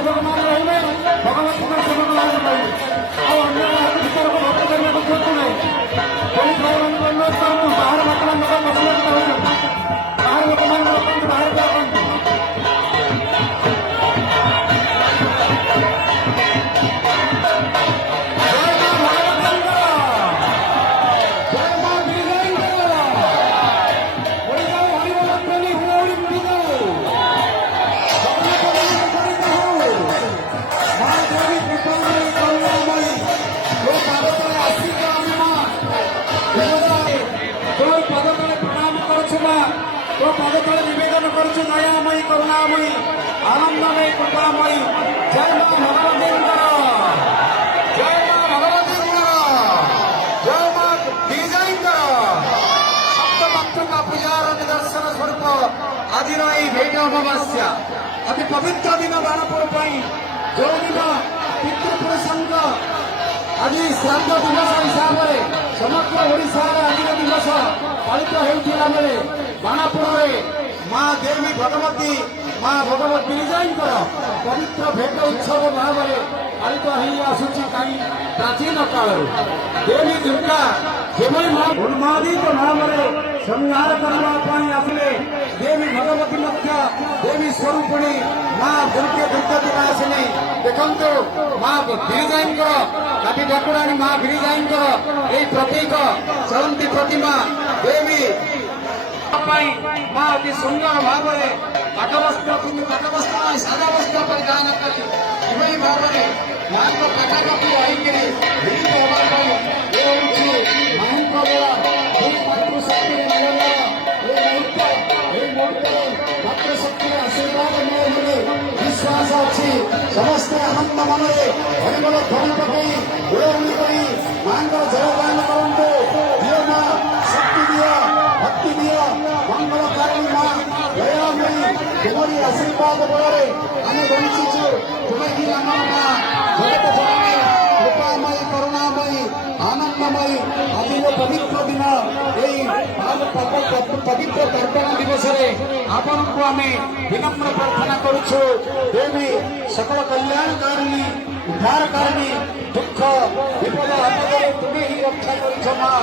ସେବକମାନେ ରହିବେ, ଭଗବତୀଙ୍କର ସେବକମାନେ ରହିବେ। ଆଉ ଅନ୍ୟ ଭିତରକୁ ଭକ୍ତ କରିବାକୁ ଦିଅନ୍ତୁ ନାହିଁ। ପୋଲିସ ଭାଇମାନଙ୍କୁ ଅନୁରୋଧ କରନ୍ତୁ, ବାହାର ବର୍ତ୍ତମାନ ଲୋକ ବସିବାକୁ ଚାହୁଁଛନ୍ତି, ବାହାର ଲୋକମାନଙ୍କୁ ରଖନ୍ତୁ, ବାହାରକୁ ରଖନ୍ତୁ। पदतले निवेदन करुछु दयामयी करुणामयी आनंदमयी कृपामयी जय मां भगवती जय मां भगवती जय मां विजयी सप्तमातृका पूजार निदर्शन स्वरूप आज भेट अमावास्या अति पवित्र दिन बाणपुर जो दिन पितृपुरुषों आज श्राद्ध दिवस हिसाब से समग्र ओडिशार आज दिवस पालित होता बेले बाणापुर माँ देवी भगवती माँ भगवत विजयींकर पवित्र भेट उत्सव भाव में पालित आसूची कहीं प्राचीन काल देवी दुर्गा जेभली माँ उन्मादित भाव में संहार करने आसिले देवी भगवती देवी स्वरूपिणी माँ दुर्गे दुर्गतिनाशिनी देखु माँ गिरिजाईंकर काटी ठाकुराणी माँ गिरिजाईंकर यही प्रतीक चलती प्रतिमा देवी माँ अति सुंदर भाव में पाटवस्त्र पाटवस्त्र सादा वस्त्र परिधान कर भाव में माँ को पाखापाखी आईकरी विश्वास अच्छी समस्त आनंद मन में हरिबल ध्वनि पकई उड़ौली करी माँ को जलपान करंतु दियो माँ शक्ति दियो भक्ति दियो मंगलकारिणी माँ दयामयी तुम्हारी आशीर्वाद बଳରେ ଆମେ ବଞ୍ଚିଛୁ ତୁମେ ହିଁ ଆମ ମାଁ ଜଗତ ଜନନୀ कृपामयी करुणामयी आनंदमयी आज पवित्र दिन यही पवित्र तर्पण दिवस आपण को आम विनम्र प्रार्थना करुछु देवी सकल कल्याणकारिणी उद्धारकारिणी दुख विपद आपदे तुम्हें ही रक्षा कर माँ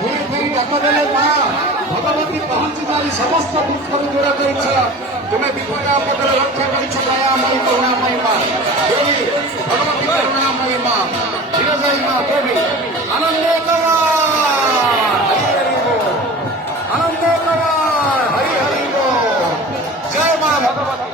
फिर फिर डाकदेले माँ भगवती पहुंची पारी समस्त दुख दूर कर तुम्हें विपद आपद रक्षा कर दयामयी करुणामयी माँ देवी भगवती करुणामयी माँ विजयी माँ देवी आनंद आनंद हरि हरि जय माँ भगवती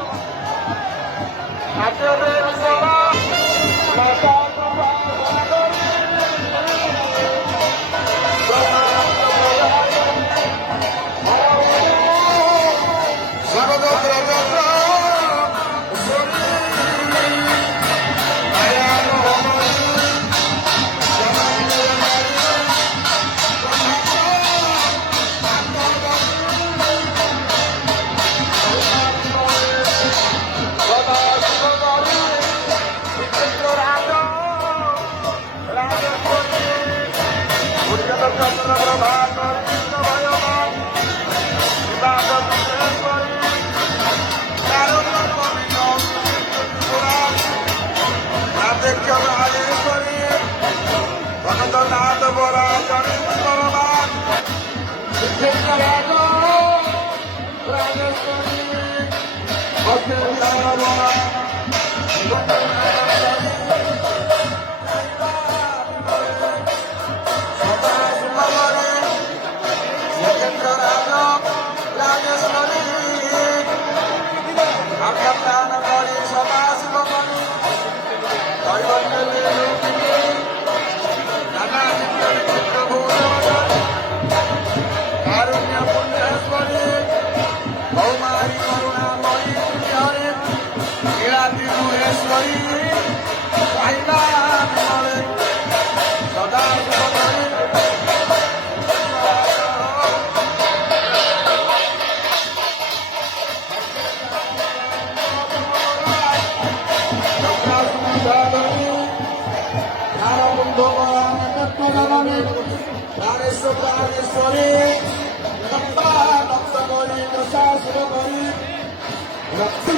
Rupture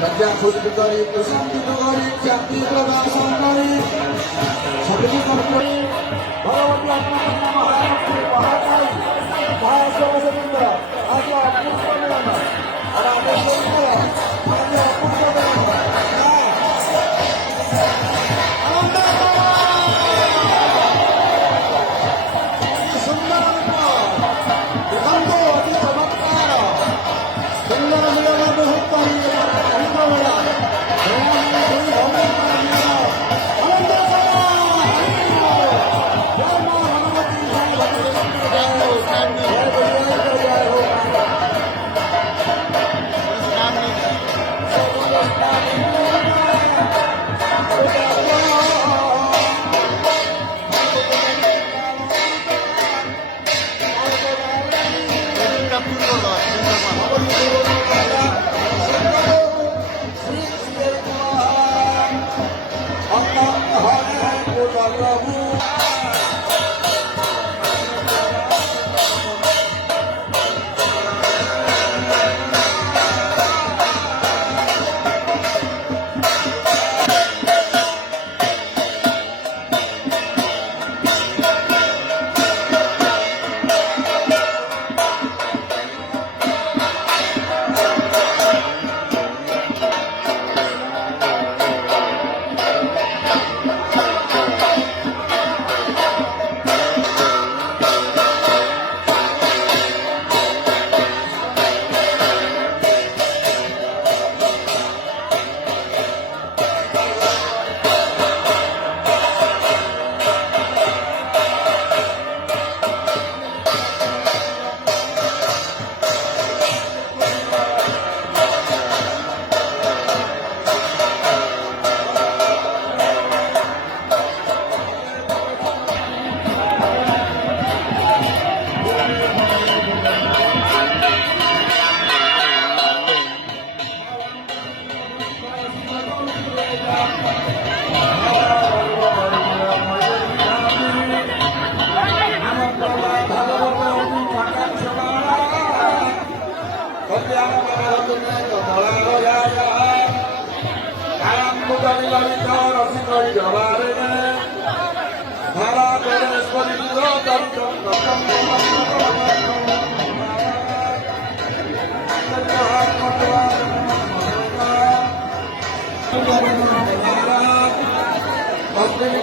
লজ্জা ফুরিত করি প্রশান্তিত করি জাতি প্রদর্শন করি সচেতন করি ভগবতী আপনার মহারাষ্ট্র মহাকাল মহারাষ্ট্র বসুন্ধরা আজ অপূর্ব মেলানো আর আমাদের বন্ধুরা আজ অপূর্ব মেলানো Kami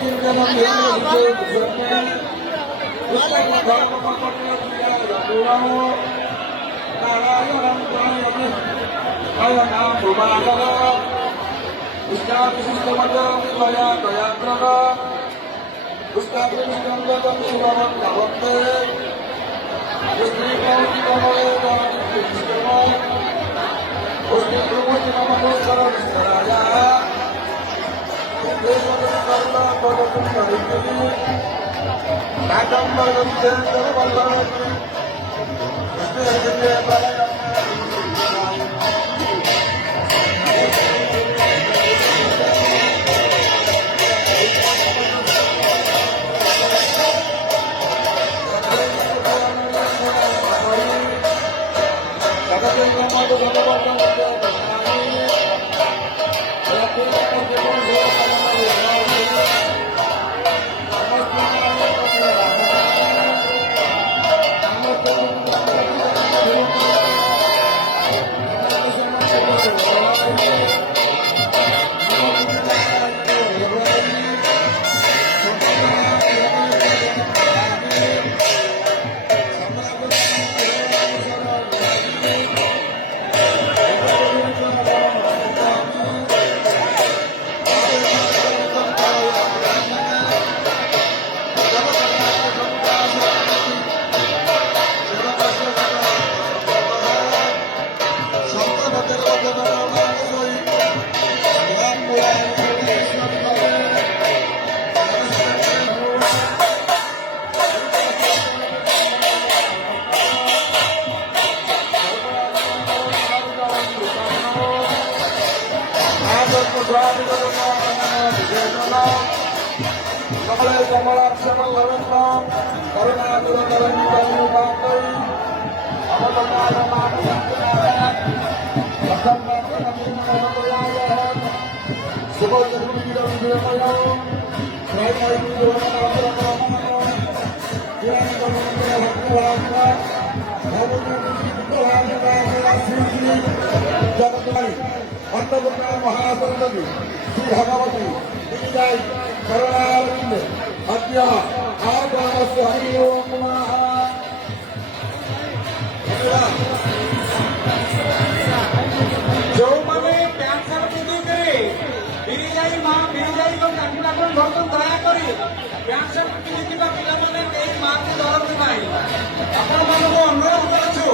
अन्नपूर्णा महासरस्वती श्री भगवती विजय करुणारविंद अद्य आगमस्य हरि ओम नमः। ଯେଉଁମାନେ ପ୍ୟାଣ୍ଟ ସାର୍ଟ ପିନ୍ଧିକରି ବିରିଜାଇ ମା ବିରିଜାଇ ତାଙ୍କୁ ଆପଣ ଧରନ୍ତୁ ଦୟାକରି ପ୍ୟାଣ୍ଟ ସାର୍ଟ ପିନ୍ଧିଥିବା ପିଲାମାନେ କେହି ମାଙ୍କୁ ଧରନ୍ତୁ ନାହିଁ। ଆପଣମାନଙ୍କୁ ଅନୁରୋଧ କରୁଛୁ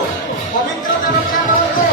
ପବିତ୍ରତା ରକ୍ଷା କରନ୍ତୁ।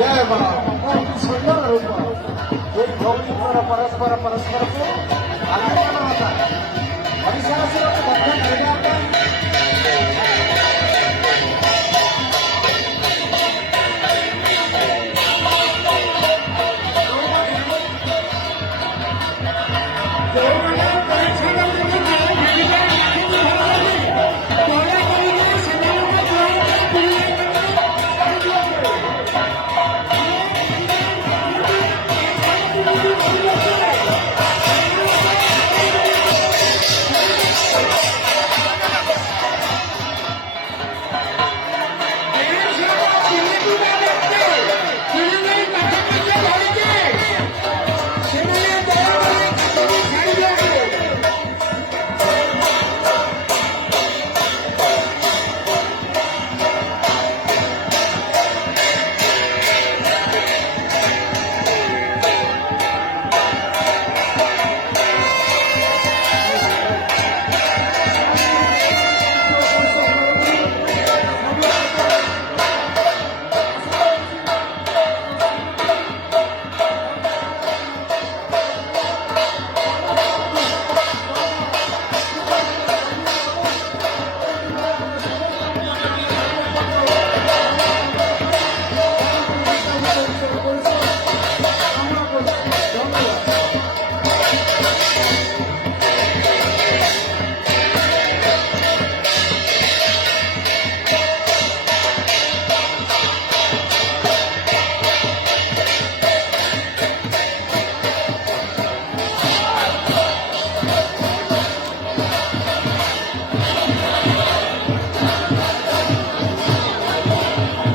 जय बाबा सुंदर रूप एक भौतिक परस्पर परस्पर को आलिंगन होता है। परिसर से बंधन हो जाता है। जो